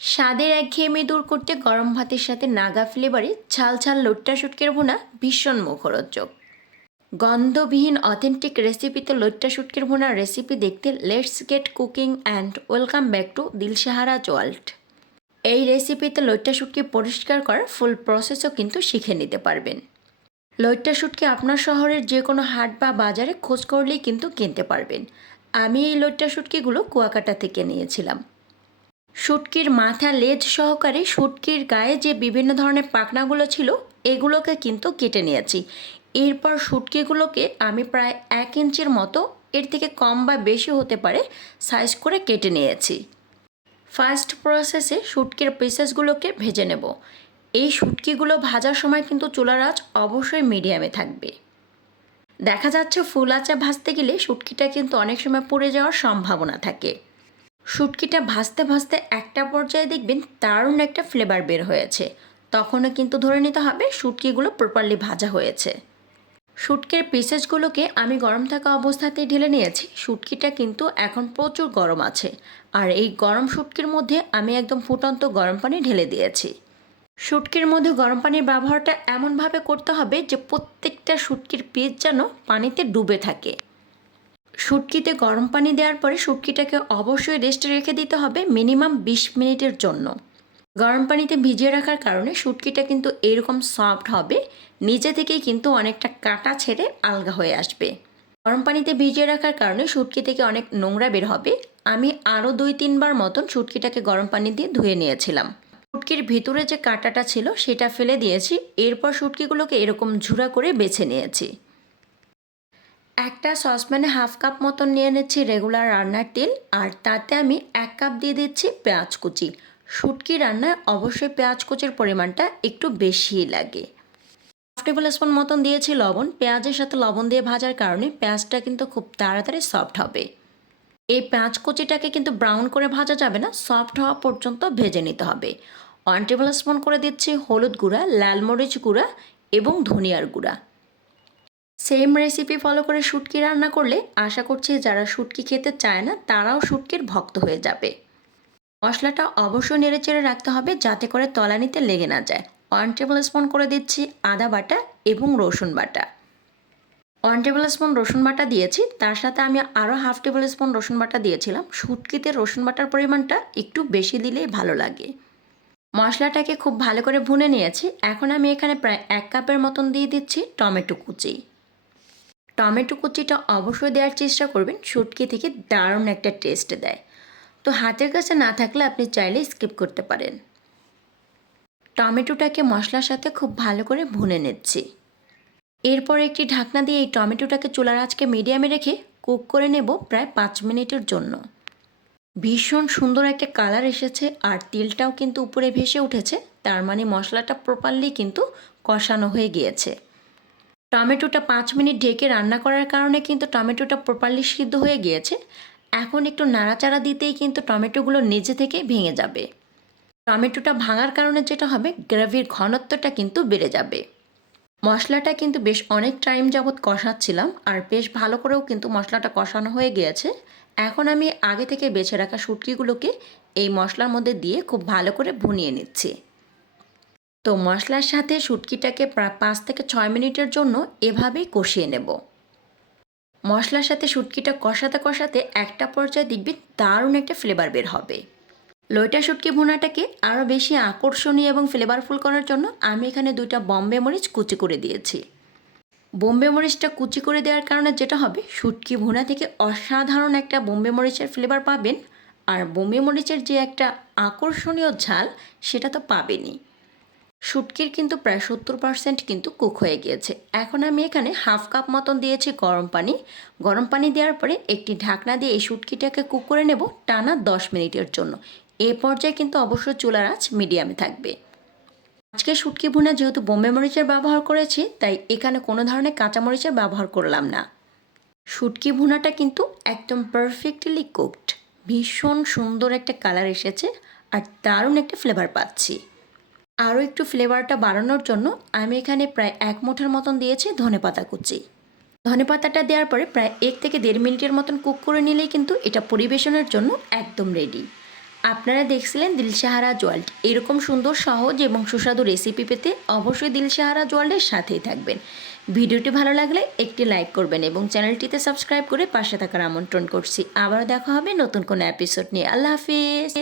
স্বাদের একঘেয়েমি দূর করতে গরম ভাতের সাথে নাগা ফ্লেভারে ঝাল ঝাল লোট্টা শুটকির ভুনা ভীষণ মুখরোচক। গন্ধবিহীন অথেন্টিক রেসিপিতে লোট্টা শুটকির ভুনার রেসিপি দেখতে let's get cooking and welcome back to Dilshahara world. এই রেসিপিতে লোট্টা শুটকি পরিষ্কার করার ফুল প্রসেসও কিন্তু শিখে নিতে পারবেন। লোট্টা শুটকি আপনার শহরের যে কোনো হাট বা বাজারে খোঁজ করলেই কিন্তু কিনতে পারবেন। আমি এই লোট্টা শুটকিগুলো কুয়াকাটা থেকে নিয়েছিলাম। শুটকির মাথা লেজ সহকারে শুটকির গায়ে যে বিভিন্ন ধরনের পাখনাগুলো ছিল এগুলোকে কিন্তু কেটে নিয়েছি। এরপর শুটকিগুলোকে আমি প্রায় 1 ইঞ্চির মতো, এর থেকে কম বা বেশি হতে পারে, সাইজ করে কেটে নিয়েছি। ফার্স্ট প্রসেসে শুটকির পিসেসগুলোকে ভেজে নেব। এই শুটকিগুলো ভাজার সময় কিন্তু চুলার আঁচ অবশ্যই মিডিয়ামে থাকবে। দেখা যাচ্ছে ফুল আঁচে ভাজতে গেলে শুটকিটা কিন্তু অনেক সময় পুড়ে যাওয়ার সম্ভাবনা থাকে। শুটকিটা ভাজতে ভাজতে একটা পর্যায়ে দেখবেন দারুণ একটা ফ্লেভার বের হয়েছে, তখনও কিন্তু ধরে নিতে হবে শুটকিগুলো প্রপারলি ভাজা হয়েছে। শুটকির পিসেসগুলোকে আমি গরম থাকা অবস্থাতেই ঢেলে নিয়েছি। শুটকিটা কিন্তু এখন প্রচুর গরম আছে, আর এই গরম শুটকির মধ্যে আমি একদম ফুটন্ত গরম পানি ঢেলে দিয়েছি। শুটকির মধ্যে গরম পানির ব্যবহারটা এমনভাবে করতে হবে যে প্রত্যেকটা শুটকির পিস যেন পানিতে ডুবে থাকে। শুটকিতে গরম পানি দেওয়ার পরে শুটকিটাকে অবশ্যই রেস্টে রেখে দিতে হবে মিনিমাম 20 মিনিটের জন্য। গরম পানিতে ভিজিয়ে রাখার কারণে শুটকিটা কিন্তু এরকম সফট হবে, নিজে থেকেই কিন্তু অনেকটা কাটা ছেড়ে আলগা হয়ে আসবে। গরম পানিতে ভিজিয়ে রাখার কারণে শুটকি থেকে অনেক নোংরা বের হবে। আমি আরও 2-3 বার মতন শুটকিটাকে গরম পানি দিয়ে ধুয়ে নিয়েছিলাম। শুটকির ভিতরে যে কাঁটাটা ছিল সেটা ফেলে দিয়েছি। এরপর শুটকিগুলোকে এরকম ঝুরা করে বেছে নিয়েছি। একটা সসপ্যানে 1/2 কাপ মতন নিয়ে নিচ্ছি রেগুলার রান্নার তেল, আর তাতে আমি 1 কাপ দিয়ে দিচ্ছি পেঁয়াজ কুচি। শুটকি রান্নায় অবশ্যই পেঁয়াজ কুচির পরিমাণটা একটু বেশিই লাগে। 1/2 টেবিল স্পুন মতন দিয়েছি লবণ। পেঁয়াজের সাথে লবণ দিয়ে ভাজার কারণে পেঁয়াজটা কিন্তু খুব তাড়াতাড়ি সফট হবে। এই পেঁয়াজ কুচিটাকে কিন্তু ব্রাউন করে ভাজা যাবে না, সফট হওয়া পর্যন্ত ভেজে নিতে হবে। 1 টেবিল স্পুন করে দিচ্ছি হলুদ গুঁড়া, লাল মরিচ গুঁড়া এবং ধনিয়ার গুঁড়া। সেম রেসিপি ফলো করে শুটকি রান্না করলে আশা করছি যারা শুটকি খেতে চায় না তারাও শুটকির ভক্ত হয়ে যাবে। মশলাটা অবশ্যই নেড়েচেড়ে রাখতে হবে যাতে করে তলানিতে লেগে না যায়। 1 টেবিল স্পুন করে দিচ্ছি আদা বাটা এবং রসুন বাটা। 1 টেবিল স্পুন রসুন বাটা দিয়েছি, তার সাথে আমি আরও 1/2 টেবিল স্পুন রসুন বাটা দিয়েছিলাম। শুটকিতে রসুন বাটার পরিমাণটা একটু বেশি দিলেই ভালো লাগে। মশলাটাকে খুব ভালো করে ভুনে নিয়েছি। এখন আমি এখানে প্রায় 1 কাপের মতন দিয়ে দিচ্ছি টমেটো কুচি। টমেটো কুচিটা অবশ্যই দেওয়ার চেষ্টা করবেন, শুটকি থেকে দারুণ একটা টেস্ট দেয়। তো হাতের কাছে না থাকলে আপনি চাইলে স্কিপ করতে পারেন। টমেটোটাকে মশলার সাথে খুব ভালো করে ভুনে নিচ্ছি। এরপর একটি ঢাকনা দিয়ে এই টমেটোটাকে চুলার আঁচকে মিডিয়ামে রেখে কুক করে নেব প্রায় 5 মিনিটের জন্য। ভীষণ সুন্দর একটা কালার এসেছে আর তেলটাও কিন্তু উপরে ভেসে উঠেছে, তার মানে মশলাটা প্রপারলি কিন্তু কষানো হয়ে গিয়েছে। টমেটোটা 5 মিনিট ঢেকে রান্না করার কারণে কিন্তু টমেটোটা প্রপারলি সিদ্ধ হয়ে গিয়েছে। এখন একটু নাড়াচাড়া দিতেই কিন্তু টমেটোগুলো নিজে থেকে ভেঙে যাবে। টমেটোটা ভাঙার কারণে যেটা হবে, গ্রেভির ঘনত্বটা কিন্তু বেড়ে যাবে। মশলাটা কিন্তু বেশ অনেক টাইম যাবৎ কষাচ্ছিলাম, আর বেশ ভালো করেও কিন্তু মশলাটা কষানো হয়ে গিয়েছে। এখন আমি আগে থেকে বেছে রাখা শুটকিগুলোকে এই মশলার মধ্যে দিয়ে খুব ভালো করে ভুনিয়ে নিচ্ছি। তো মশলার সাথে শুটকিটাকে প্রায় 5 থেকে 6 মিনিটের জন্য এভাবেই কষিয়ে নেব। মশলার সাথে শুটকিটা কষাতে কষাতে একটা পর্যায়ে দেখবি দারুণ একটা ফ্লেভার বের হবে। লইটা শুটকি ভুনাটাকে আরও বেশি আকর্ষণীয় এবং ফ্লেভারফুল করার জন্য আমি এখানে 2টা বোম্বে মরিচ কুচি করে দিয়েছি। বোম্বে মরিচটা কুচি করে দেওয়ার কারণে যেটা হবে, শুটকি ভুনা থেকে অসাধারণ একটা বোম্বে মরিচের ফ্লেভার পাবেন, আর বোম্বে মরিচের যে একটা আকর্ষণীয় ঝাল সেটা তো পাবেনই। শুটকির কিন্তু প্রায় 70% কিন্তু কুক হয়ে গিয়েছে। এখন আমি এখানে 1/2 কাপ মতন দিয়েছি গরম পানি। গরম পানি দেওয়ার পরে একটি ঢাকনা দিয়ে এই শুটকিটাকে কুক করে নেব টানা 10 মিনিটের জন্য। এ পর্যায়ে কিন্তু অবশ্যই চুলার আঁচ মিডিয়ামে থাকবে। আজকে শুটকি ভুনা যেহেতু বোম্বে মরিচের ব্যবহার করেছি, তাই এখানে কোনো ধরনের কাঁচা মরিচের ব্যবহার করলাম না। শুটকি ভুনাটা কিন্তু একদম পারফেক্টলি কুকড। ভীষণ সুন্দর একটা কালার এসেছে আর দারুণ একটা ফ্লেভার পাচ্ছি। আরও একটু ফ্লেভারটা বাড়ানোর জন্য আমি এখানে প্রায় 1 মুঠার মতন দিয়েছি ধনেপাতা কুচি। ধনেপাতাটা দেওয়ার পরে প্রায় 1 থেকে 1.5 মিনিটের মতন কুক করে নিলেই কিন্তু এটা পরিবেশনের জন্য একদম রেডি। আপনারা দেখছিলেন দিলশাহারাজ ওয়ার্ল্ড। এরকম সুন্দর সহজ এবং সুস্বাদু রেসিপি পেতে অবশ্যই দিলশাহারাজ ওয়ার্ল্ডের সাথেই থাকবেন। ভিডিওটি ভালো লাগলে একটি লাইক করবেন এবং চ্যানেলটিতে সাবস্ক্রাইব করে পাশে থাকার আমন্ত্রণ করছি। আবারও দেখা হবে নতুন কোনো এপিসোড নিয়ে। আল্লাহ হাফিজ।